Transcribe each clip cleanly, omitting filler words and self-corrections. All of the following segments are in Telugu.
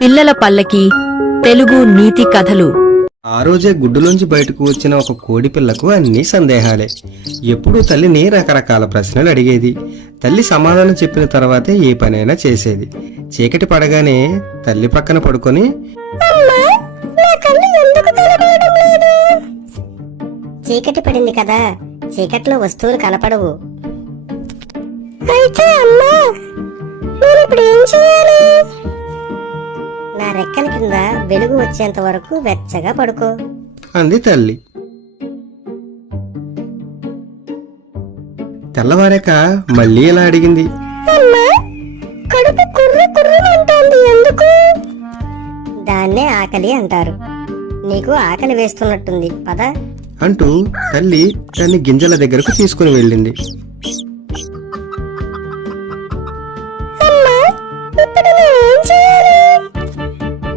పిల్లల పల్లకి తెలుగు నీతి కథలు. ఆ రోజే గుడ్డులోంచి బయటకు వచ్చిన ఒక కోడి పిల్లకు అన్ని సందేహాలే. ఎప్పుడూ తల్లిని రకరకాల ప్రశ్నలు అడిగేది. తల్లి సమాధానం చెప్పిన తర్వాతే ఏ పనైనా చేసేది. చీకటి పడగానే తల్లి పక్కన పడుకొని, చీకటి పడింది కదా, చీకట్లో వస్తువులు కనపడవు. అయితే అమ్మా, నేనిప్పుడు ఏం చేయాలి? నా రెక్కల కింద వెలుగు వచ్చేంత వరకు వెచ్చగా పడుకో అంది తల్లి. తెల్లవారాక మళ్ళీ ఇలా అడిగింది. కడుపు కుర్ర కుర్రమంటోంది, ఎందుకు? దాన్నే ఆకలి అంటారు. నీకు ఆకలి వేస్తున్నట్టుంది, పద అంటూ తల్లి దాన్ని గింజల దగ్గరకు తీసుకుని వెళ్ళింది.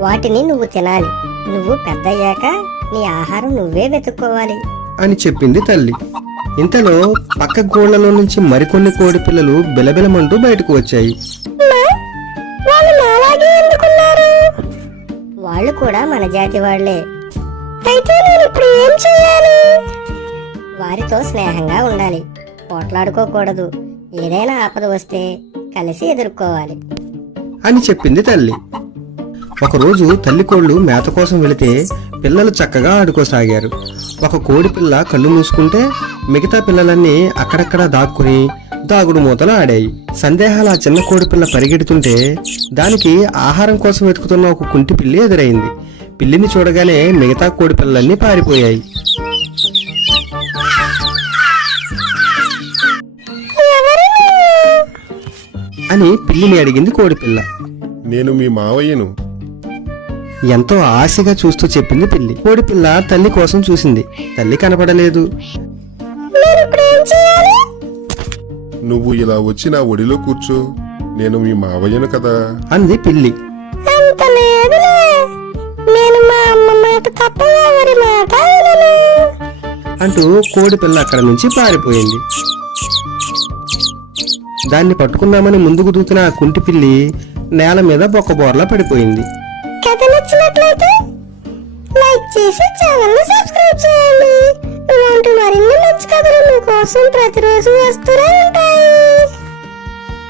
వాటిని నువ్వు తినాలి. నువ్వు పెద్దయ్యాక నీ ఆహారం నువ్వే వెతుక్కోవాలి అని చెప్పింది తల్లి. ఇంతలో పక్క గోళ్లలో నుంచి మరికొన్ని కోడి పిల్లలు బిలబిలమంటూ బయటకు వచ్చాయి. వాళ్ళు కూడా మన జాతి వాళ్లే. అయితే నేను ఇప్పుడు ఏం చేయాలి? వారితో స్నేహంగా ఉండాలి, పోట్లాడుకోకూడదు. ఏదైనా ఆపద వస్తే కలిసి ఎదుర్కోవాలి అని చెప్పింది తల్లి. ఒకరోజు తల్లి కోళ్లు మేత కోసం వెళితే పిల్లలు చక్కగా ఆడుకోసాగారు. ఒక కోడి పిల్ల కళ్ళు మూసుకుంటే మిగతా పిల్లలన్నీ అక్కడక్కడా దాక్కుని దాగుడు మూతలు ఆడాయి. సందేహాలు ఆ చిన్న కోడి పిల్ల పరిగెడుతుంటే దానికి ఆహారం కోసం వెతుకుతున్న ఒక కుంటి పిల్లి ఎదురైంది. పిల్లిని చూడగానే మిగతా కోడి పిల్లలన్నీ పారిపోయాయి. అని పిల్లిని అడిగింది కోడిపిల్ల. నేను మీ మావయ్యను. ఎంతో ఆశగా చూస్తూ చెప్పింది పిల్లి. కోడిపిల్ల తల్లి కోసం చూసింది. తల్లి కనపడలేదు. నువ్వు ఇలా వచ్చి నా ఒడిలో కూర్చో, నేను మీ మావయ్యను కదా అంది పిల్లి. అంటూ కోడిపిల్ల అక్కడ నుంచి పారిపోయింది. దాన్ని పట్టుకుందామని ముందుకు దూకిన ఆ కుంటి పిల్లి నేల మీద బొక్కబోర్లా పడిపోయింది. కథ నచ్చినట్లయితే లైక్ చేసి ఛానల్ ని సబ్స్క్రైబ్ చేయండి. ఇలాంటి మరిన్ని మంచి కథలు మీకోసం ప్రతిరోజు వస్తూనే ఉంటాయి.